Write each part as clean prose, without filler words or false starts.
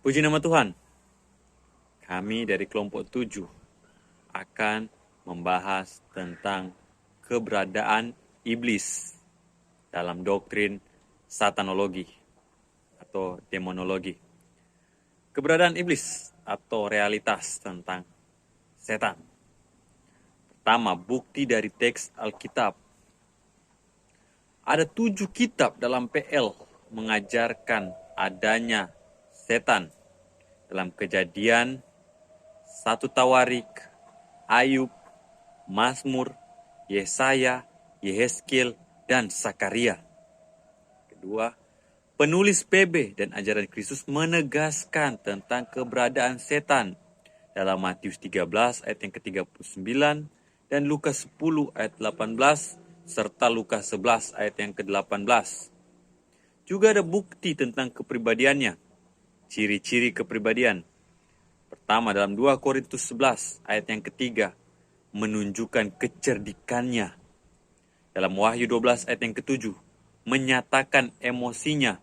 Puji nama Tuhan, kami dari kelompok 7 akan membahas tentang keberadaan iblis dalam doktrin satanologi atau demonologi. Keberadaan iblis atau realitas tentang setan. Pertama, bukti dari teks Alkitab. Ada 7 kitab dalam PL mengajarkan adanya setan dalam Kejadian, 1 Tawarik, Ayub, Mazmur, Yesaya, Yehezkiel, dan Sakaria. Kedua, penulis PB dan ajaran Kristus menegaskan tentang keberadaan setan dalam Matius 13 ayat yang ke-39 dan Lukas 10 ayat 18 serta Lukas 11 ayat yang ke-18. Juga ada bukti tentang kepribadiannya. Ciri-ciri kepribadian. Pertama, dalam 2 Korintus 11 ayat yang ketiga, menunjukkan kecerdikannya. Dalam Wahyu 12 ayat yang ke-7, menyatakan emosinya.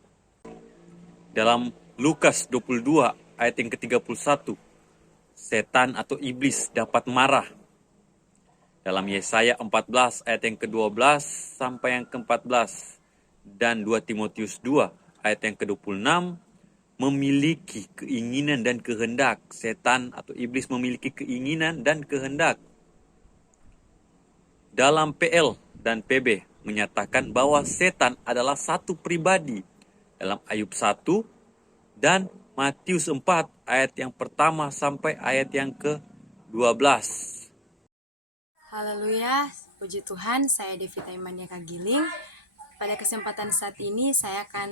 Dalam Lukas 22 ayat yang ke-31, setan atau iblis dapat marah. Dalam Yesaya 14 ayat yang ke-12 sampai yang ke-14 dan 2 Timotius 2 ayat yang ke-26, memiliki keinginan dan kehendak. Setan atau iblis memiliki keinginan dan kehendak. Dalam PL dan PB menyatakan bahwa setan adalah satu pribadi. Dalam Ayub 1 dan Matius 4 ayat yang pertama sampai ayat yang ke-12. Haleluya, puji Tuhan, saya Devita Imania Kagiling. Pada kesempatan saat ini saya akan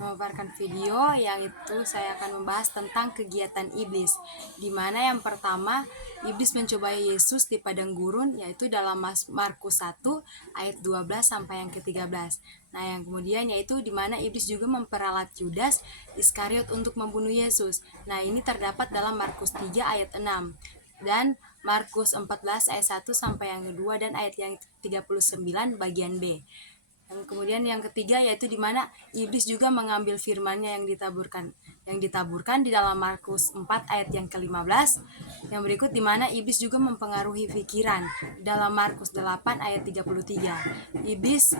memaparkan video yang itu saya akan membahas tentang kegiatan iblis. Di mana yang pertama, iblis mencobai Yesus di padang gurun, yaitu dalam Markus 1 ayat 12 sampai yang ke-13. Nah, yang kemudian yaitu di mana iblis juga memperalat Yudas Iskariot untuk membunuh Yesus. Nah, ini terdapat dalam Markus 3 ayat 6 dan Markus 14 ayat 1 sampai yang kedua dan ayat yang 39 bagian B. Dan kemudian yang ketiga yaitu di mana iblis juga mengambil firman-Nya yang ditaburkan di dalam Markus 4 ayat yang ke-15. Yang berikut di mana iblis juga mempengaruhi pikiran dalam Markus 8 ayat 33. Iblis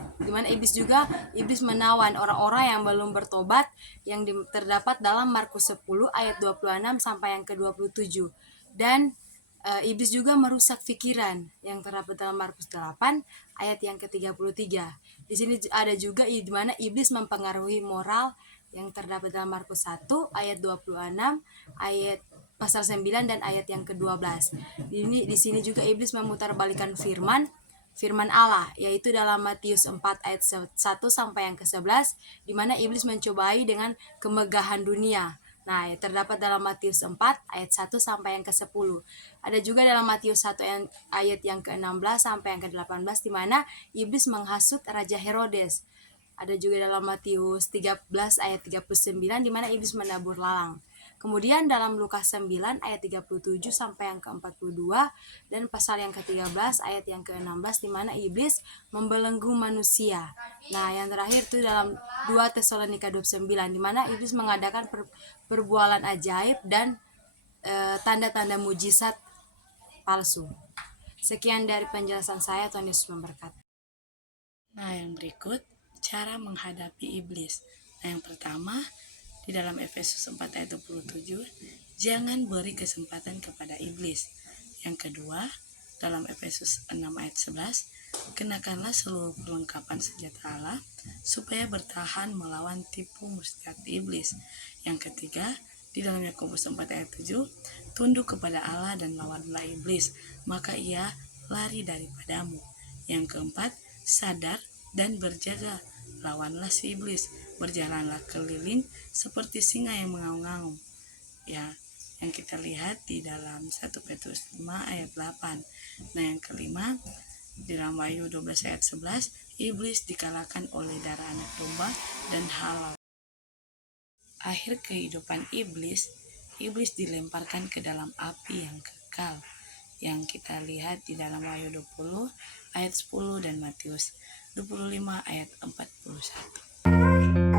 menawan orang-orang yang belum bertobat yang terdapat dalam Markus 10 ayat 26 sampai yang ke-27. Dan iblis juga merusak pikiran yang terdapat dalam Markus 8 ayat yang ke-33. Di sini ada juga di mana iblis mempengaruhi moral yang terdapat dalam Markus 1 ayat 26, ayat pasal 9 dan ayat yang ke-12. Di sini juga iblis memutarbalikkan firman Allah, yaitu dalam Matius 4 ayat 1 sampai yang ke-11, di mana iblis mencobai dengan kemegahan dunia. Nah, terdapat dalam Matius 4 ayat 1 sampai yang ke-10. Ada juga dalam Matius 1 ayat yang ke-16 sampai yang ke-18 di mana iblis menghasut Raja Herodes. Ada juga dalam Matius 13 ayat 39 di mana iblis menabur lalang. Kemudian dalam Lukas 9 ayat 37 sampai yang ke-42 dan pasal yang ke-13 ayat yang ke-16 di mana iblis membelenggu manusia. Nah, yang terakhir itu dalam 2 Tesalonika 29 di mana iblis mengadakan perbualan ajaib dan tanda-tanda mujizat palsu. Sekian dari penjelasan saya, Tuhan Yesus memberkati. Nah, yang berikut cara menghadapi iblis. Nah, yang pertama di dalam Efesus 4 ayat 27, jangan beri kesempatan kepada iblis. Yang kedua, dalam Efesus 6 ayat 11, kenakanlah seluruh perlengkapan senjata Allah supaya bertahan melawan tipu muslihat iblis. Yang ketiga, di dalam Yakobus 4 ayat 7, tunduk kepada Allah dan lawanlah iblis, maka ia lari daripadamu. Yang keempat, sadar dan berjaga, lawanlah si iblis, berjalanlah keliling seperti singa yang mengaum-ngaum. Ya, yang kita lihat di dalam 1 Petrus 5 ayat 8. Nah, yang kelima, di dalam Wahyu 12 ayat 11, iblis dikalahkan oleh darah anak domba dan halal. Akhir kehidupan iblis dilemparkan ke dalam api yang kekal, yang kita lihat di dalam Wahyu 20 ayat 10 dan Matius 25 ayat 41.